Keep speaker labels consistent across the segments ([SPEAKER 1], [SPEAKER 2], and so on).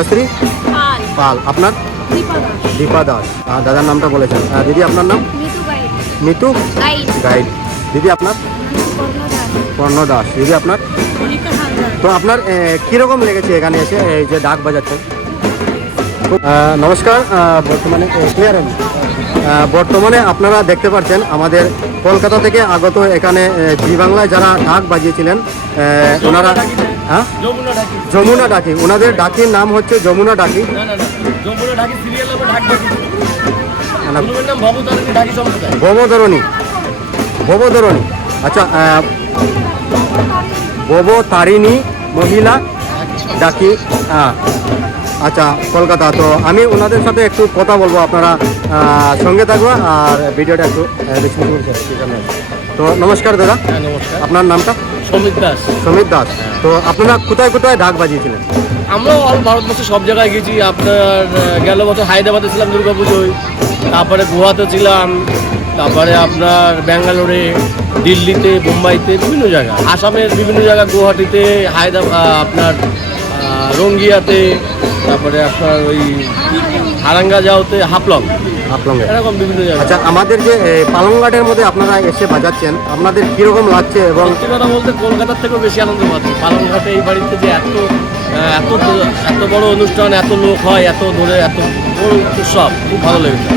[SPEAKER 1] জয়শ্রী
[SPEAKER 2] পাল।
[SPEAKER 1] আপনার?
[SPEAKER 2] দীপা দাস।
[SPEAKER 1] দাদার নামটা বলেছেন। দিদি আপনার নাম?
[SPEAKER 2] মিতু গাইড।
[SPEAKER 1] দিদি আপনার?
[SPEAKER 2] কর্ণ দাস।
[SPEAKER 1] দিদি আপনার? তো আপনার কীরকম লেগেছে এখানে এসে? এই যে ডাক আহ, নমস্কার। বর্তমানে ক্লিয়ার বর্তমানে আপনারা দেখতে পাচ্ছেন আমাদের কলকাতা থেকে আগত এখানে জি বাংলায় যারা ডাক বাজিয়েছিলেন ওনারা হ্যাঁ?
[SPEAKER 3] যমুনা ঢাকি।
[SPEAKER 1] যমুনা ডাকি ওনাদের ডাকির নাম হচ্ছে যমুনা ডাকি
[SPEAKER 3] না না না। যমুনা ঢাকি সিরিয়াল নামে ঢাক ঢাকি। নাম ভবতারিণী ঢাকি সম্প্রদায়
[SPEAKER 1] ভবধরণী ভবধরণী আচ্ছা ভবতারিণী মহিলা ডাকি হ্যাঁ। আচ্ছা কলকাতা। তো আমি ওনাদের সাথে একটু কথা বলব। আপনারা সঙ্গে থাকব আর ভিডিওটা একটু করবেন। তো নমস্কার দাদা।
[SPEAKER 3] হ্যাঁ নমস্কার।
[SPEAKER 1] আপনার নামটা?
[SPEAKER 3] সমিত দাস।
[SPEAKER 1] সমিত দাস। তো আপনারা কোথায় কোথায় ডাক বাজিয়েছিলেন?
[SPEAKER 3] আমরাও অল ভারতবর্ষে সব জায়গায় গেছি। আপনার গেল বছর হায়দ্রাবাদে ছিলাম দুর্গা পুজোয় তারপরে গোয়াতে ছিলাম। তারপরে আপনার ব্যাঙ্গালোরে দিল্লিতে মুম্বাইতে বিভিন্ন জায়গা। আসামের বিভিন্ন জায়গা গুয়াহাটিতে হায়দ্রাবাদ আপনার রঙ্গিয়াতে তারপরে আপনার ওই হারাঙ্গা যাওতে হাফলং।
[SPEAKER 1] আপনাদের
[SPEAKER 3] এরকম বিভিন্ন জায়গা।
[SPEAKER 1] আচ্ছা আমাদের যে পালংঘাটের মধ্যে আপনারা এসে বাজাচ্ছেন আপনাদের কীরকম লাগছে এবং
[SPEAKER 3] সত্যি কথা বলতে কলকাতার থেকেও বেশি আনন্দ পাচ্ছি। পালংঘাটে এই বাড়িতে যে এত এত এত বড় অনুষ্ঠান এত লোক হয় এত ধরে এত উৎসব খুব ভালো লেগেছে।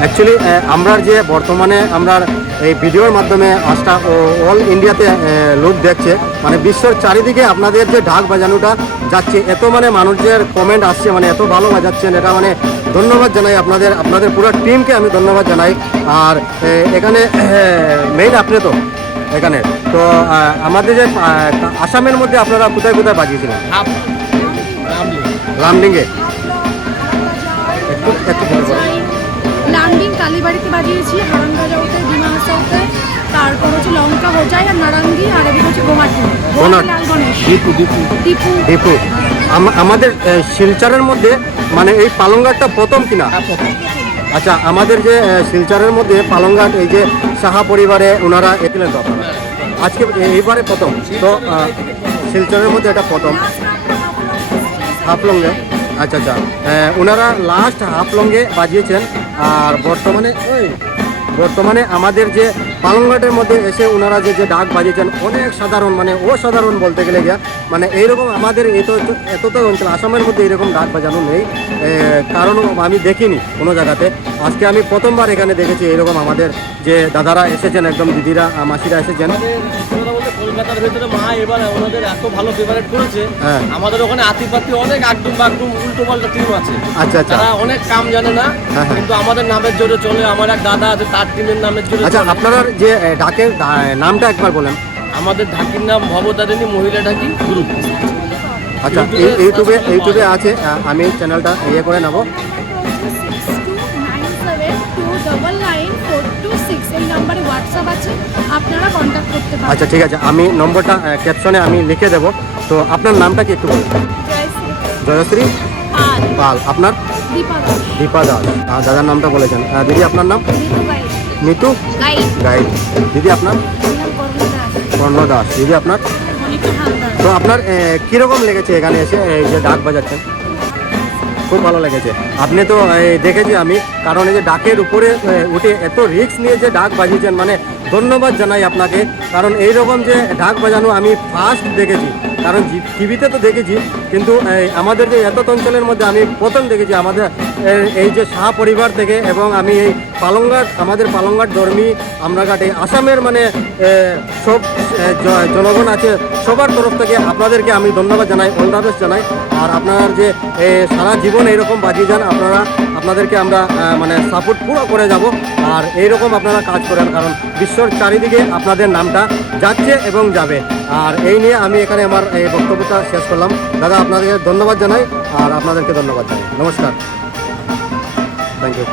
[SPEAKER 1] অ্যাকচুয়ালি আমরা যে বর্তমানে আমরা এই ভিডিওর মাধ্যমে আজটা অল ইন্ডিয়াতে লোক দেখছে। মানে বিশ্বর চারিদিকে আপনাদের যে ঢাক বাজানোটা যাচ্ছে। এত মানে মানুষের কমেন্ট আসছে মানে এত ভালো বাজাচ্ছেন। এটা মানে ধন্যবাদ জানাই আপনাদের আপনাদের পুরো টিমকে আমি ধন্যবাদ জানাই। আর এখানে মেইন আপনি তো, এখানে। তো আমাদের যে আসামের মধ্যে আপনারা কোথায় কোথায় বাজিয়েছিলেন? লামডিংয়ে একটু একটু
[SPEAKER 2] কালীবাড়িতে বাজিয়েছি তারপর হচ্ছে লঙ্কা হোজাই আর নারাঙ্গি আর এদিকে হচ্ছে গোমাটি। লাল গণেশ।
[SPEAKER 3] দীপু দীপু।
[SPEAKER 2] টিপু
[SPEAKER 1] দীপু। আমাদের শিলচরের মধ্যে মানে এই পালংঘাটটা প্রথম কিনা? আচ্ছা আমাদের যে শিলচরের মধ্যে পালংঘাট এই যে সাহা পরিবারে ওনারা এছিলেন তো আপনারা আজকে এইবারে প্রথম। তো শিলচরের মধ্যে এটা প্রথম। হাফলংয়ে আচ্ছা আচ্ছা। ওনারা লাস্ট হাফলংয়ে বাজিয়েছেন। আর বর্তমানে ওই বর্তমানে আমাদের যে পালংঘাটের মধ্যে এসে ওনারা যে যে ডাক বাজিয়েছেন, অনেক সাধারণ মানে অসাধারণ বলতে গেলে গিয়া মানে এইরকম আমাদের এত এত তো অঞ্চল, আসামের মধ্যে এরকম ডাক বাজানো নেই। কারণ আমি দেখিনি কোনো জায়গাতে। আজকে আমি প্রথমবার এখানে দেখেছি এরকম আমাদের যে দাদারা এসেছেন, একদম দিদিরা মাসিরা এসেছেন।
[SPEAKER 3] কলকাতার ভেতরে মা এবার ওনাদের এত ভালো ফেভারিট করেছে।
[SPEAKER 1] হ্যাঁ।
[SPEAKER 3] আমাদের ওখানে আতিপাতি অনেক একদম বাগডুম উল্টো পাল্টা টিম আছে।
[SPEAKER 1] আচ্ছা আচ্ছা।
[SPEAKER 3] তারা অনেক কাম জানে না
[SPEAKER 1] হ্যাঁ, হ্যাঁ।
[SPEAKER 3] কিন্তু আমাদের নামের জোরে চলে আমার এক দাদা আছে তার টিমের নামের জোরে
[SPEAKER 1] আচ্ছা। আপনার যে ডাকের নামটা একবার বলেন।
[SPEAKER 3] আমাদের ঢাকির নাম ভবতারিণী মহিলা ঢাকি গ্রুপ
[SPEAKER 1] আচ্ছা এই ইউটিউবে ইউটিউবে আছে আমি চ্যানেলটা ইয়ে করে নেব। আচ্ছা ঠিক আছে। আমি নম্বরটা ক্যাপশনে আমি লিখে দেব। তো আপনার নামটা কি একটু বলুন?
[SPEAKER 2] জয়শ্রী? পাল।
[SPEAKER 1] আপনার?
[SPEAKER 2] দীপা দাস।
[SPEAKER 1] দাদার নামটা বলেছেন। দিদি আপনার নাম?
[SPEAKER 2] মিতু গাইড।
[SPEAKER 1] দিদি আপনার?
[SPEAKER 2] কর্ণ দাস।
[SPEAKER 1] দিদি আপনার? তো আপনার কীরকম লেগেছে এখানে এসে এই যে ডাক বাজাচ্ছেন? খুব ভালো লেগেছে। আপনি তো দেখেছি আমি, কারণ এই যে ডাকের উপরে উঠে এত রিস্ক নিয়ে যে ডাক বাজিয়েছেন মানে ধন্যবাদ জানাই আপনাকে। কারণ এই রকম যে ডাক বাজানো আমি ফার্স্ট দেখেছি। কারণ টিভিতে তো দেখেছি, কিন্তু আমাদের যে এত অঞ্চলের মধ্যে আমি প্রথম দেখেছি, আমাদের এই যে শাহ পরিবার থেকে এবং আমি এই পালংঘাট আমাদের পালংঘাট ধর্মী আমরাঘাটে আসামের মানে সব জনগণ আছে, সবার তরফ থেকে আপনাদেরকে আমি ধন্যবাদ জানাই অল জানাই। আর আপনার যে সারা জীবন এইরকম বাজিয়ে যান, আপনারা, আপনাদেরকে আমরা মানে সাপোর্ট পুরো করে যাব। আর এইরকম আপনারা কাজ করেন, কারণ বিশ্বর চারিদিকে আপনাদের নামটা যাচ্ছে এবং যাবে। আর এই নিয়ে আমি এখানে আমার এই বক্তব্যটা শেষ করলাম। দাদা, আপনাদেরকে ধন্যবাদ জানাই, আর আপনাদেরকে ধন্যবাদ জানাই। নমস্কার। Thank you